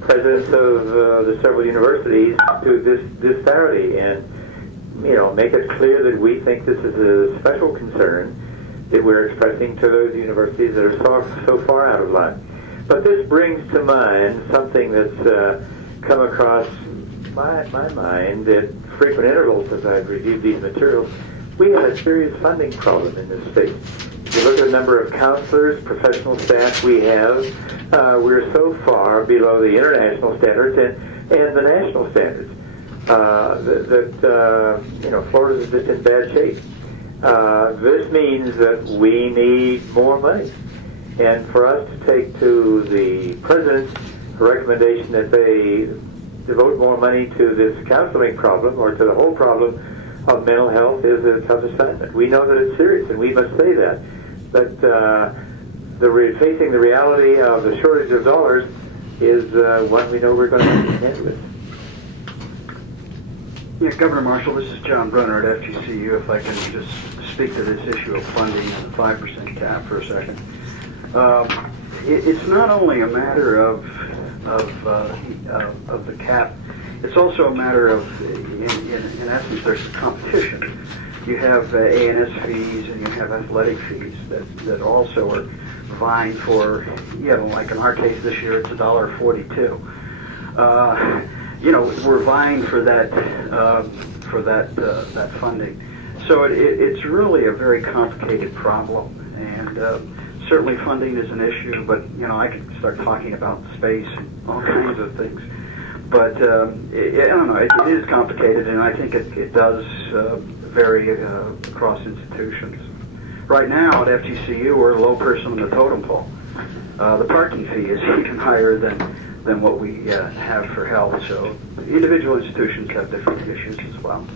presidents of the several universities to this disparity, and make it clear that we think this is a special concern that we're expressing to those universities that are so far out of line. But this brings to mind something that's come across my mind at frequent intervals as I've reviewed these materials. We have a serious funding problem in this state. If you look at the number of counselors, professional staff we have, we're so far below the international standards and the national standards that Florida's just in bad shape. This means that we need more money. And for us to take to the president's recommendation that they devote more money to this counseling problem or to the whole problem of mental health is a tough assignment. We know that it's serious, and we must say that. But facing the reality of the shortage of dollars is one we know we're going to have to contend with. Yeah, Governor Marshall, this is John Brunner at FGCU. If I can just speak to this issue of funding and the 5% cap for a second. It's not only a matter of the cap. It's also a matter of, in essence, there's competition. You have A&S fees and you have athletic fees that also are vying for, like in our case this year, it's $1.42. We're vying for that funding. So it's really a very complicated problem, and certainly funding is an issue. But I could start talking about space and all kinds of things. But I don't know. It is complicated, and I think it does vary across institutions. Right now at FGCU, we're a low person on the totem pole. The parking fee is even higher than what we have for health. So individual institutions have different issues as well.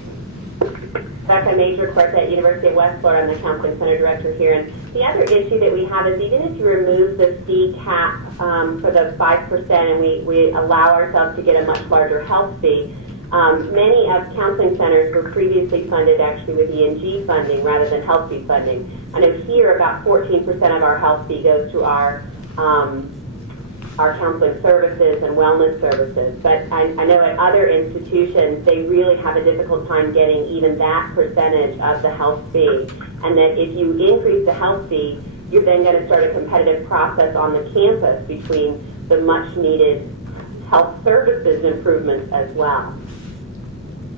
Dr. Major Quartet, University of West Florida. I'm the Counseling Center Director here. And the other issue that we have is even if you remove the fee cap for the 5% and we allow ourselves to get a much larger health fee, many of counseling centers were previously funded actually with E&G funding rather than health fee funding. I know here about 14% of our health fee goes to our counseling services and wellness services. But I know at other institutions, they really have a difficult time getting even that percentage of the health fee. And that if you increase the health fee, you're then going to start a competitive process on the campus between the much needed health services improvements as well.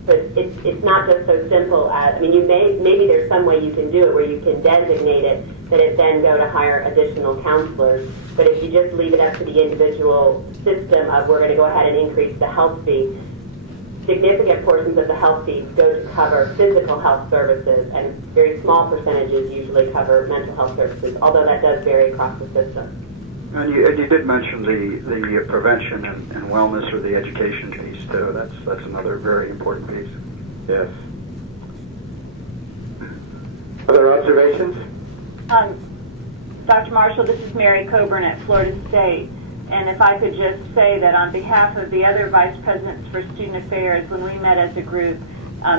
But it's not just so simple as, maybe there's some way you can do it where you can designate it that it then go to hire additional counselors. But if you just leave it up to the individual system of we're going to go ahead and increase the health fee, significant portions of the health fee go to cover physical health services, and very small percentages usually cover mental health services, although that does vary across the system. And you did mention the prevention and wellness or the education piece too. That's another very important piece. Yes. Other observations? Dr. Marshall, this is Mary Coburn at Florida State. And if I could just say that on behalf of the other vice presidents for student affairs, when we met as a group,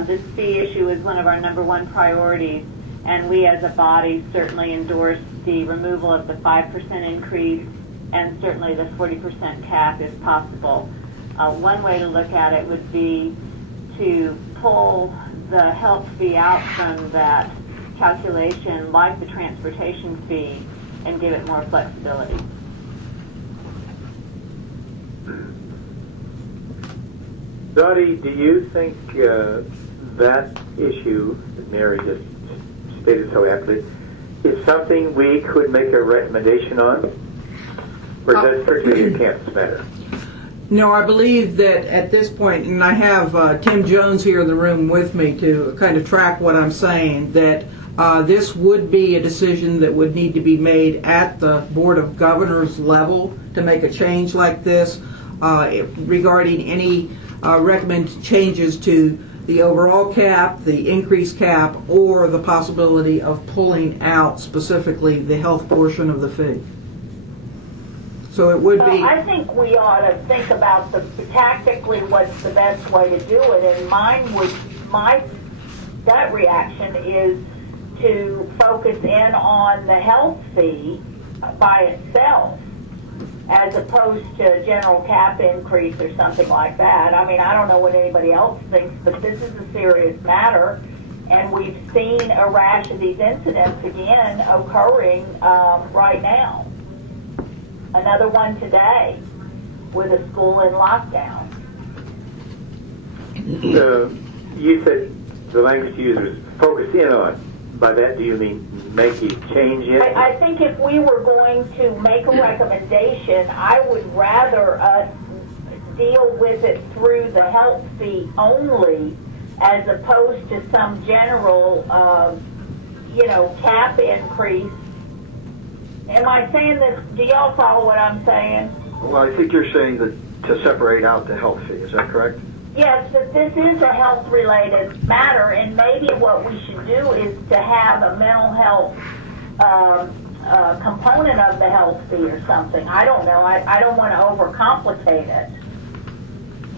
this fee issue is one of our number one priorities. And we as a body certainly endorse the removal of the 5% increase and certainly the 40% cap is possible. One way to look at it would be to pull the health fee out from that calculation, like the transportation fee, and give it more flexibility. Dottie, do you think that issue that Mary just stated so aptly is something we could make a recommendation on? Or is that strictly a campus matter? No, I believe that at this point, and I have Tim Jones here in the room with me to kind of track what I'm saying, that this would be a decision that would need to be made at the Board of Governors level to make a change like this regarding any recommended changes to the overall cap, the increased cap, or the possibility of pulling out specifically the health portion of the fee. So it would be... I think we ought to think about tactically what's the best way to do it, and my gut reaction is to focus in on the health fee by itself, as opposed to general cap increase or something like that. I mean, I don't know what anybody else thinks, but this is a serious matter, and we've seen a rash of these incidents again occurring right now. Another one today with a school in lockdown. You said the language you used was focus in on. By that, do you mean make a change in? I think if we were going to make a recommendation, I would rather us deal with it through the health fee only, as opposed to some general, cap increase. Am I saying this? Do y'all follow what I'm saying? Well, I think you're saying that to separate out the health fee. Is that correct? Yes, but this is a health-related matter, and maybe what we should do is to have a mental health component of the health fee or something. I don't know. I don't want to overcomplicate it.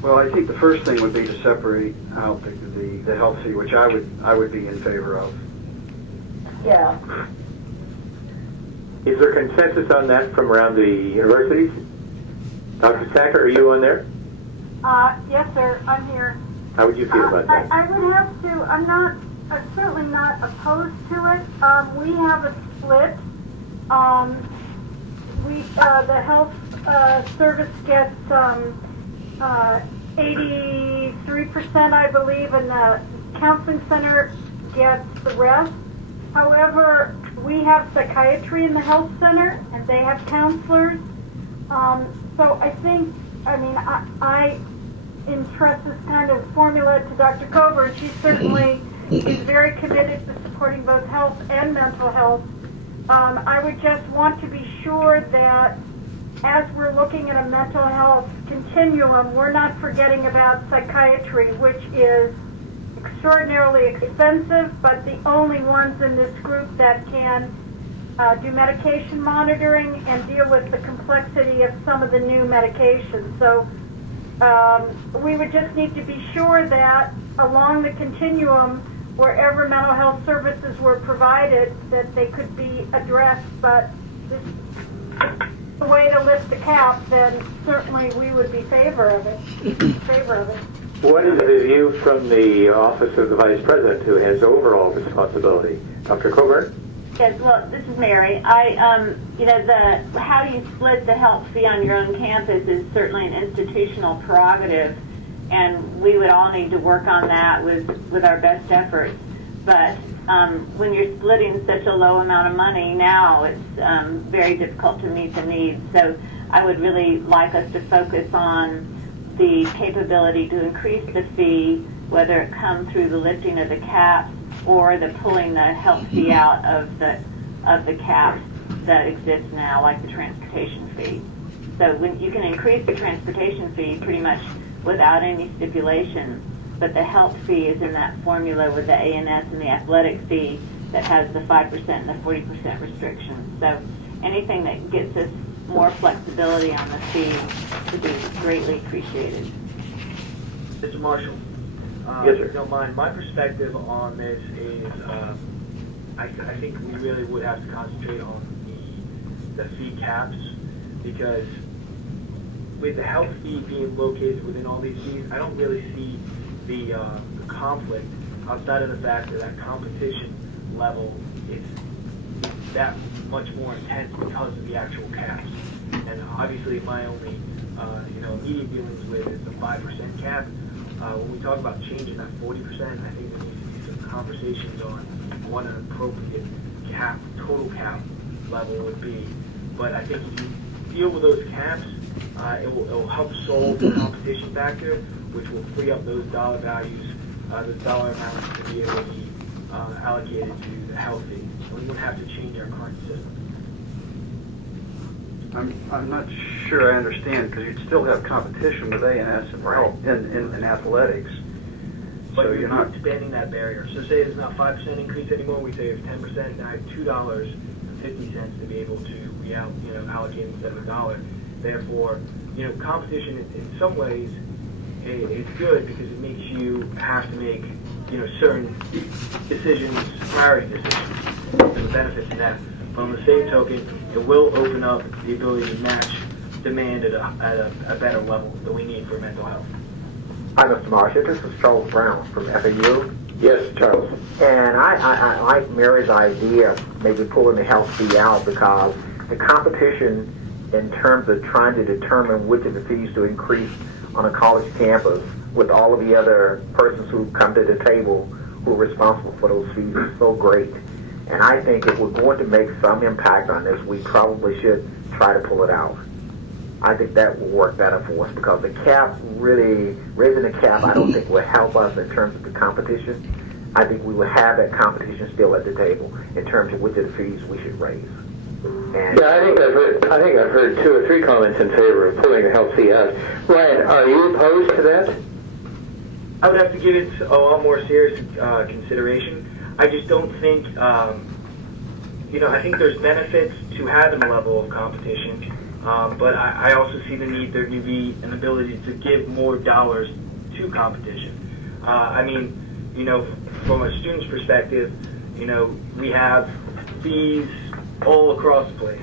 Well, I think the first thing would be to separate out the health fee, which I would be in favor of. Yeah. Is there consensus on that from around the universities? Dr. Sacker, are you on there? Yes, sir. I'm here. How would you feel about that? I would have to. I'm certainly not opposed to it. We have a split. The health service gets 83%, I believe, and the counseling center gets the rest. However, we have psychiatry in the health center, and they have counselors. So I think, I entrust this kind of formula to Dr. Cover, and she certainly is very committed to supporting both health and mental health. I would just want to be sure that as we're looking at a mental health continuum, we're not forgetting about psychiatry, which is extraordinarily expensive, but the only ones in this group that can do medication monitoring and deal with the complexity of some of the new medications. So we would just need to be sure that along the continuum, wherever mental health services were provided, that they could be addressed. But this is the way to lift the cap, then certainly we would be in favor of it. What is the view from the Office of the Vice President, who has overall responsibility? Dr. Coburn? Yes, well, this is Mary. How you split the health fee on your own campus is certainly an institutional prerogative, and we would all need to work on that with our best efforts. But when you're splitting such a low amount of money now, it's very difficult to meet the needs. So I would really like us to focus on the capability to increase the fee, whether it comes through the lifting of the caps or the pulling the health fee out of the caps that exist now, like the transportation fee. So when you can increase the transportation fee pretty much without any stipulation, but the health fee is in that formula with the A&S and the athletic fee that has the 5% and the 40% restrictions. So anything that gets us more flexibility on the fee would be greatly appreciated. Mr. Marshall, yes, sir. if you don't mind, my perspective on this is I think we really would have to concentrate on the fee caps, because with the health fee being located within all these fees, I don't really see the conflict outside of the fact that competition level is that much more intense because of the actual caps. And obviously my only immediate dealings with is the 5% cap. When we talk about changing that 40%, I think there needs to be some conversations on what an appropriate cap, total cap level would be. But I think if you deal with those caps, it will help solve the competition factor, which will free up those dollar values, those dollar amounts to be able to be allocated to the health fee. We wouldn't have to change our current system. I'm not sure I understand, because you'd still have competition with A&S and in athletics. But So you're not expanding that barrier. So say it's not 5% increase anymore, we say it's 10%, now I have $2.50 to be able to allocate instead of $1. Therefore, competition in some ways is good because it makes you have to make certain decisions, priority decisions, and the benefits of that. But on the same token, it will open up the ability to match demand at a better level that we need for mental health. Hi, Mr. Marshall. This is Charles Brown from FAU. Yes, Charles. And I like Mary's idea of maybe pulling the health fee out, because the competition in terms of trying to determine which of the fees to increase on a college campus with all of the other persons who come to the table who are responsible for those fees is so great. And I think if we're going to make some impact on this, we probably should try to pull it out. I think that will work better for us, because the cap really, raising the cap, I don't think will help us in terms of the competition. I think we will have that competition still at the table in terms of which of the fees we should raise. And Yeah, I think I've heard 2 or 3 comments in favor of pulling the health fee out. Ryan, are you opposed to that? I would have to give it a lot more serious consideration. I just don't think, I think there's benefits to having a level of competition, but I also see the need there to be an ability to give more dollars to competition. From a student's perspective, we have fees all across the place,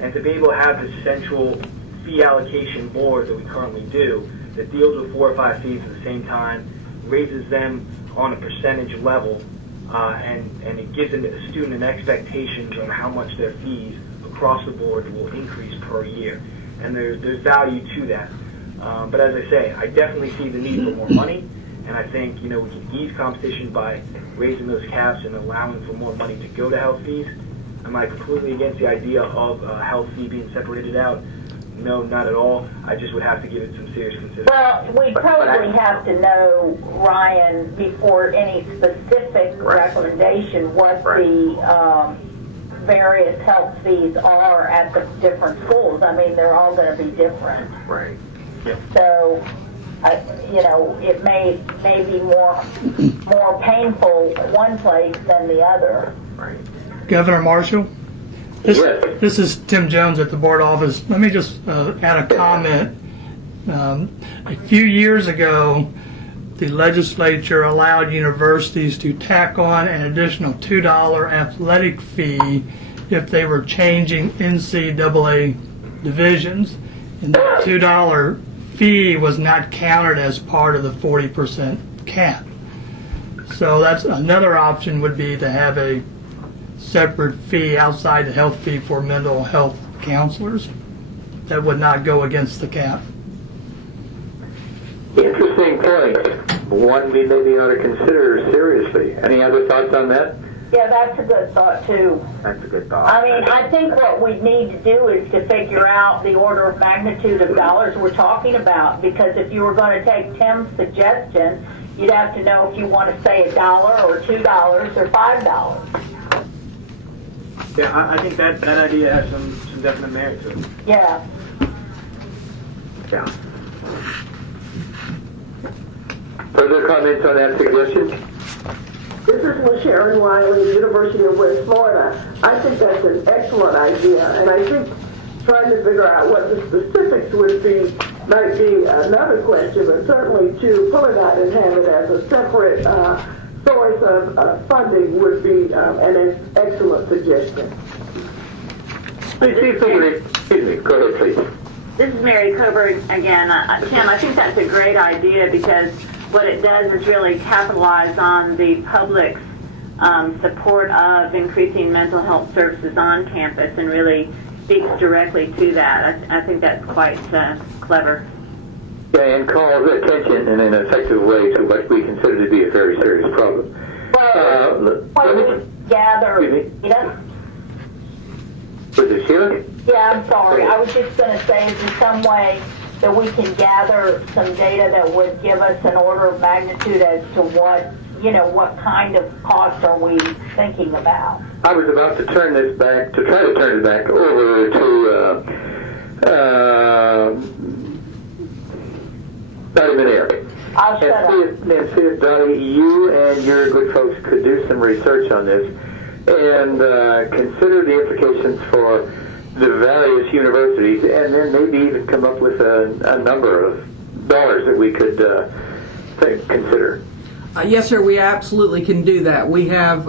and to be able to have this central fee allocation board that we currently do that deals with 4 or 5 fees at the same time, raises them on a percentage level, and it gives the student an expectation on how much their fees across the board will increase per year. And there's value to that. But as I say, I definitely see the need for more money, and I think we can ease competition by raising those caps and allowing for more money to go to health fees. Am I completely against the idea of health fee being separated out? No, not at all. I just would have to give it some serious consideration. Well, we probably have to know, Ryan, before any specific recommendation, what the various health fees are at the different schools. I mean, they're all going to be different. Right. Yep. So, it may be more painful one place than the other. Right. Governor Marshall? This is Tim Jones at the board office. Let me just add a comment. A few years ago, the legislature allowed universities to tack on an additional $2 athletic fee if they were changing NCAA divisions. And that $2 fee was not counted as part of the 40% cap. So that's another option, would be to have a separate fee outside the health fee for mental health counselors that would not go against the cap. Interesting point. One we maybe ought to consider seriously. Any other thoughts on that? Yeah, that's a good thought, too. That's a good thought. I mean, I think what we need to do is to figure out the order of magnitude of dollars we're talking about, because if you were going to take Tim's suggestion, you'd have to know if you want to say $1 or $2 or $5. Yeah, I think that idea has some definite merit to it. Yeah. Yeah. Further comments on that suggestion? This is Sharon Wiley, University of West Florida. I think that's an excellent idea, and I think trying to figure out what the specifics would be might be another question, but certainly to pull it out and have it as a separate source of funding would be an excellent suggestion. Excuse me, go ahead, please. This is Mary Coburn again. Tim, I think that's a great idea because what it does is really capitalize on the public's support of increasing mental health services on campus and really speaks directly to that. I think that's quite clever. Yeah, and calls attention in an effective way to what we consider to be a very serious problem. Well, gather data. Was it Sheila? Yeah, I'm sorry. I was just going to say, is there some way that we can gather some data that would give us an order of magnitude as to what kind of cost are we thinking about? I was about to try to turn it back over to Dottie Minear. I'll shut up. And see if Dottie, you and your good folks could do some research on this and consider the implications for the various universities, and then maybe even come up with a number of dollars that we could consider. Yes, sir, we absolutely can do that. We have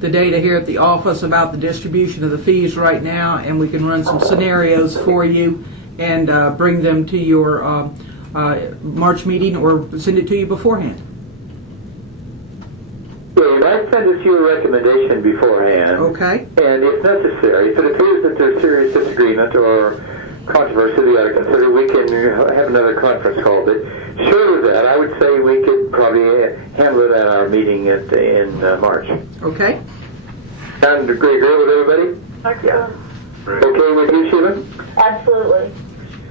the data here at the office about the distribution of the fees right now, and we can run some scenarios for you and bring them to your March meeting or send it to you beforehand. Yeah, you might send us your recommendation beforehand. Okay. And if necessary, if it appears that there's serious disagreement or controversy we ought to consider, we can have another conference call. But short of that, I would say we could probably handle it at our meeting in March. Okay. Sound agree with everybody? Yeah. Okay with you, Sheila? Absolutely.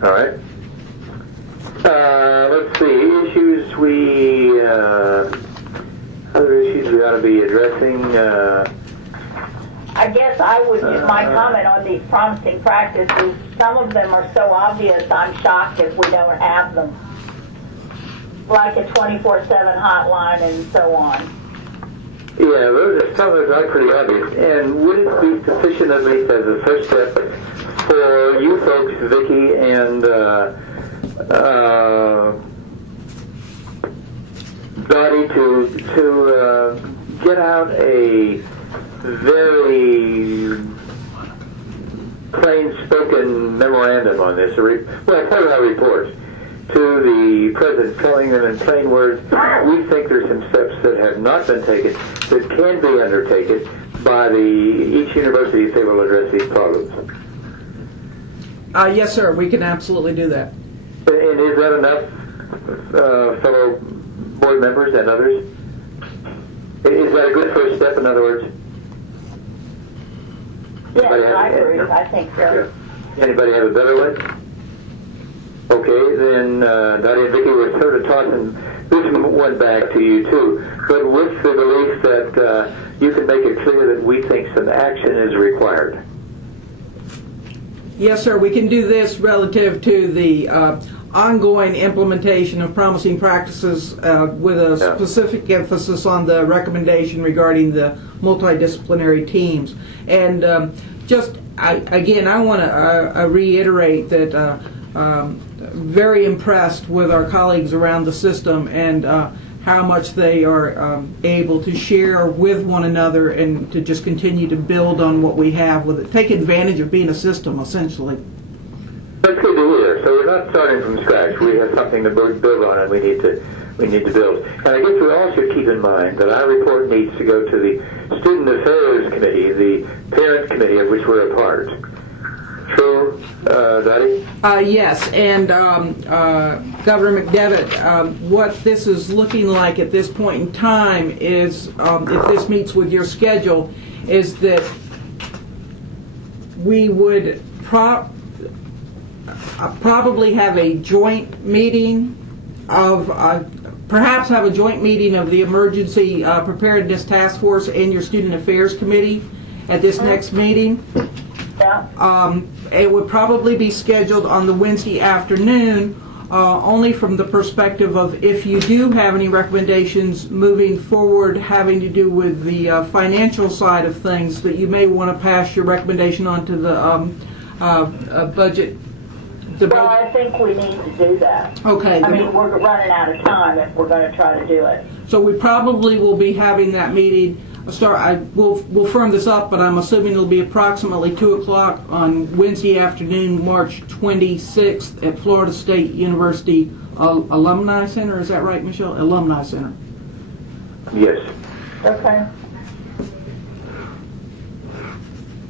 All right. Let's see. Other issues we ought to be addressing. I guess I would give my comment on these promising practices. Some of them are so obvious, I'm shocked if we don't have them. Like a 24/7 hotline and so on. Yeah, those are some of those are pretty obvious. And would it be sufficient, at least as a first step, for you folks, Vicki and Dottie, to get out a very plain-spoken memorandum on this, part of our report to the president, telling them in plain words, we think there's some steps that have not been taken that can be undertaken by each university if they will address these problems. Yes, sir, we can absolutely do that. And is that enough, fellow board members and others? Is that a good first step, in other words? Yes, I agree. I think so. Anybody have a better one? Okay, then Dottie and Vicki, we're sort of tossing this one back to you too, but with the belief that you can make it clear that we think some action is required. Yes, sir, we can do this relative to the ongoing implementation of promising practices with a specific emphasis on the recommendation regarding the multidisciplinary teams. And I want to reiterate that very impressed with our colleagues around the system and how much they are able to share with one another and to just continue to build on what we have with it. Take advantage of being a system, essentially. That's good to hear. So we're not starting from scratch. We have something to build on, and we need to build. And I guess we all should keep in mind that our report needs to go to the Student Affairs Committee, the Parent Committee of which we're a part. True, Dottie? Yes, and Governor McDevitt, what this is looking like at this point in time is, if this meets with your schedule, is that we would probably have a joint meeting of, perhaps have a joint meeting of the Emergency Preparedness Task Force and your Student Affairs Committee at this next meeting. It would probably be scheduled on the Wednesday afternoon, only from the perspective of if you do have any recommendations moving forward having to do with the financial side of things, that you may want to pass your recommendation on to the budget. Well, I think we need to do that. Okay. I mean, we're running out of time if we're going to try to do it. So we probably will be having that meeting We'll firm this up, but I'm assuming it'll be approximately 2 o'clock on Wednesday afternoon, March 26th at Florida State University Alumni Center. Is that right, Michelle? Alumni Center. Yes. Okay.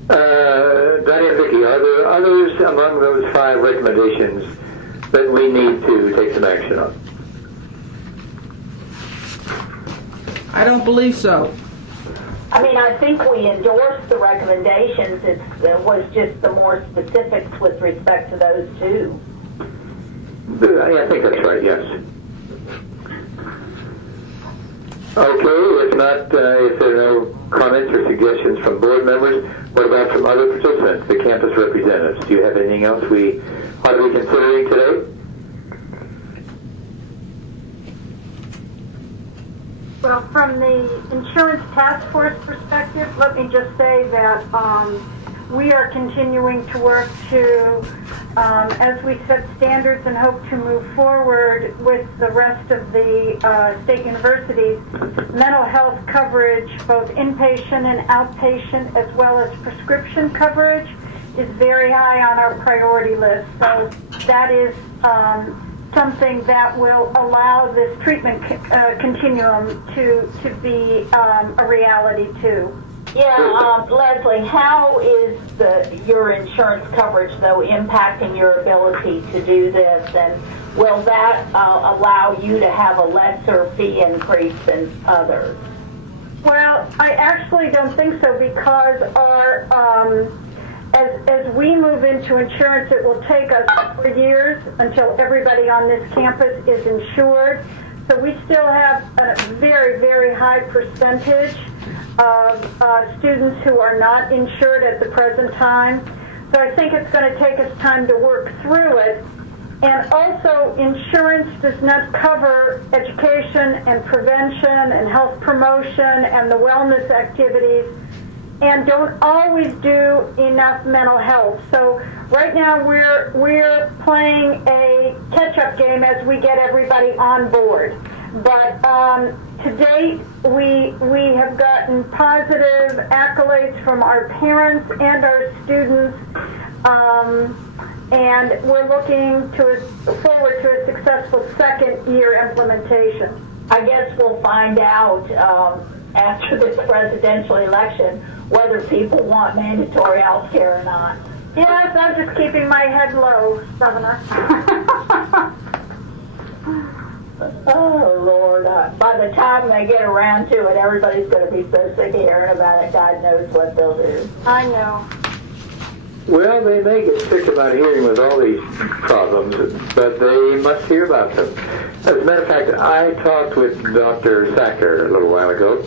Diane and Vicki, are there others among those 5 recommendations that we need to take some action on? I don't believe so. I mean, I think we endorsed the recommendations. It was just the more specifics with respect to those 2. I think that's right, yes. Okay, if not, if there are no comments or suggestions from board members, what about from other participants, the campus representatives? Do you have anything else we ought to be considering today? Well, from the insurance task force perspective, let me just say that we are continuing to work to, as we set standards and hope to move forward with the rest of the state universities, mental health coverage, both inpatient and outpatient, as well as prescription coverage, is very high on our priority list. So that is something that will allow this treatment continuum to be a reality too. Yeah, Leslie, how is your insurance coverage, though, impacting your ability to do this? And will that allow you to have a lesser fee increase than others? Well, I actually don't think so, because our as we move into insurance, it will take us 4 years until everybody on this campus is insured. So we still have a very, very high percentage of students who are not insured at the present time. So I think it's going to take us time to work through it. And also, insurance does not cover education and prevention and health promotion and the wellness activities, and don't always do enough mental health. So right now we're playing a catch-up game as we get everybody on board. But to date, we have gotten positive accolades from our parents and our students, and we're looking forward to a successful second-year implementation. I guess we'll find out after this presidential election whether people want mandatory health care or not. Yes, I'm just keeping my head low, Governor. Oh, Lord. By the time they get around to it, everybody's going to be so sick of hearing about it, God knows what they'll do. I know. Well, they may get sick about hearing with all these problems, but they must hear about them. As a matter of fact, I talked with Dr. Sacker a little while ago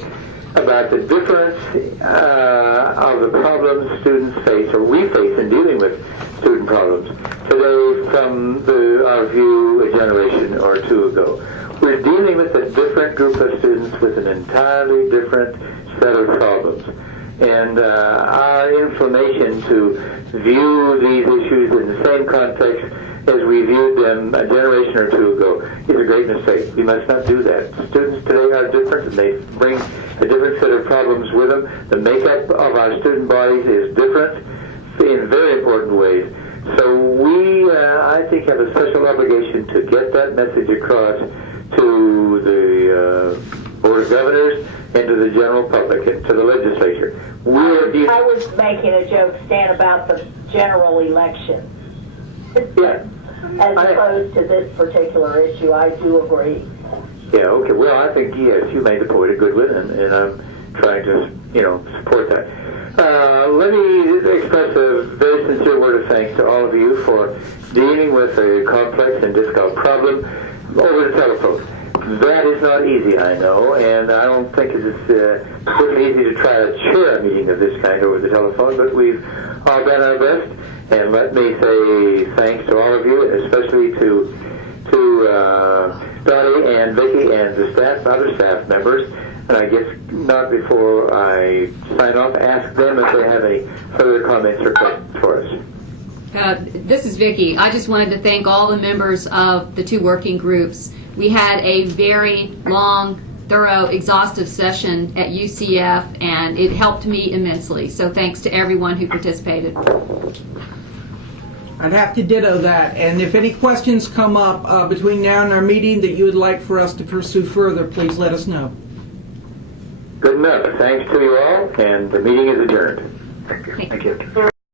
about the difference of the problems students face, or we face, in dealing with student problems today from our view a generation or 2 ago. We're dealing with a different group of students with an entirely different set of problems. And our inclination to view these issues in the same context as we viewed them a generation or 2 ago is a great mistake. We must not do that. Students today are different, and they bring a different set of problems with them. The makeup of our student bodies is different in very important ways. So we, I think, have a special obligation to get that message across to the Board of Governors and to the general public and to the legislature. I was making a joke, Stan, about the general election. Yeah. As opposed to this particular issue, I do agree. Yeah, okay. Well, I think, yes, you made the point a good one, and I'm trying to, support that. Let me express a very sincere word of thanks to all of you for dealing with a complex and difficult problem over the telephone. That is not easy, I know, and I don't think it is particularly easy to try to chair a meeting of this kind over the telephone, but we've all done our best. And let me say thanks to all of you, especially to Dottie and Vicki and the other staff members. And I guess not before I sign off, ask them if they have any further comments or questions for us. This is Vicki. I just wanted to thank all the members of the 2 working groups. We had a very long thorough, exhaustive session at UCF, and it helped me immensely. So thanks to everyone who participated. I'd have to ditto that. And if any questions come up between now and our meeting that you would like for us to pursue further, please let us know. Good enough. Thanks to you all, and the meeting is adjourned. Thank you. Thank you.